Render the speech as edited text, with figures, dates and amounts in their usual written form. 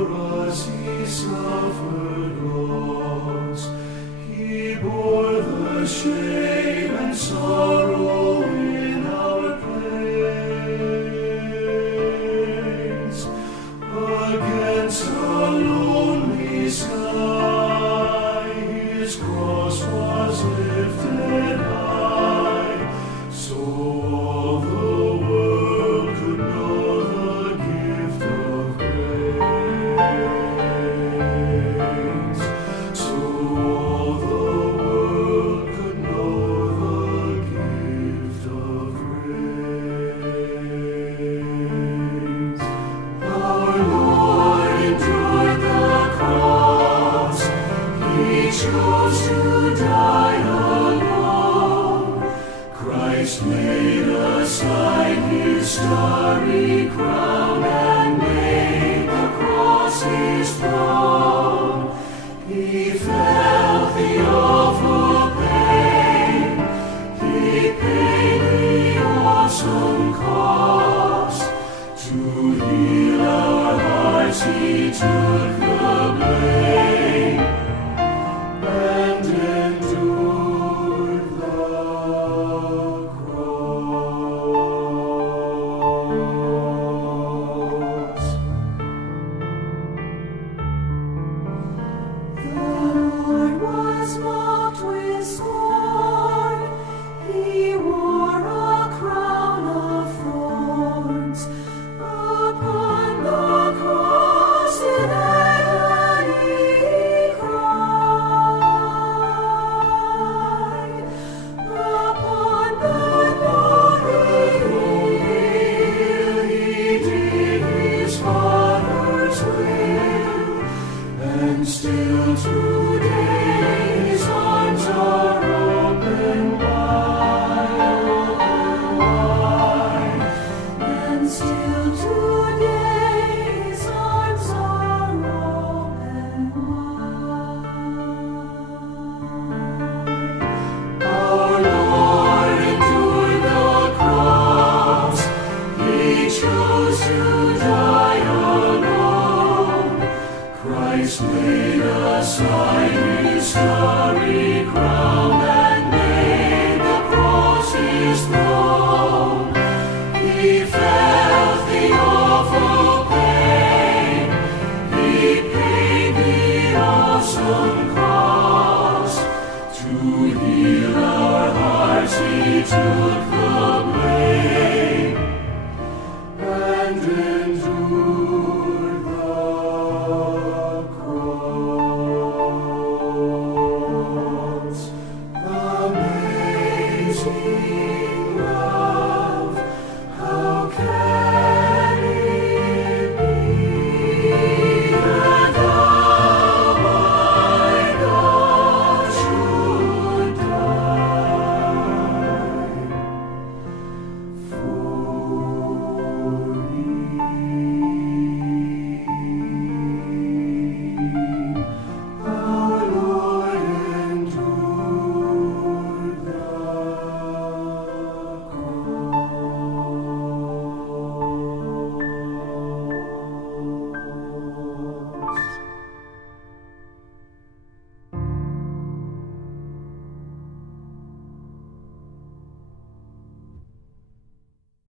for us he suffered loss. He bore the shame and sorrow in our place. Against a lonely sky, his cross was lifted high, so all the world could know the gift of grace. So all the world could know the gift of grace. Our Lord endured the cross. He chose to die alone. Christ laid aside his starry crown and made the cross his throne. He felt the awful pain. He paid the awesome cost. To heal our hearts he took the blame and endured the cross. The Lord was mocked with scorn. He wore a crown of thorns. Upon the cross in agony he cried. Upon that body he did his Father's will, and still today his arms are open wide, open wide. And still today his arms are open wide. Our Lord endured the cross. He chose to die alone. Christ laid aside his starry crown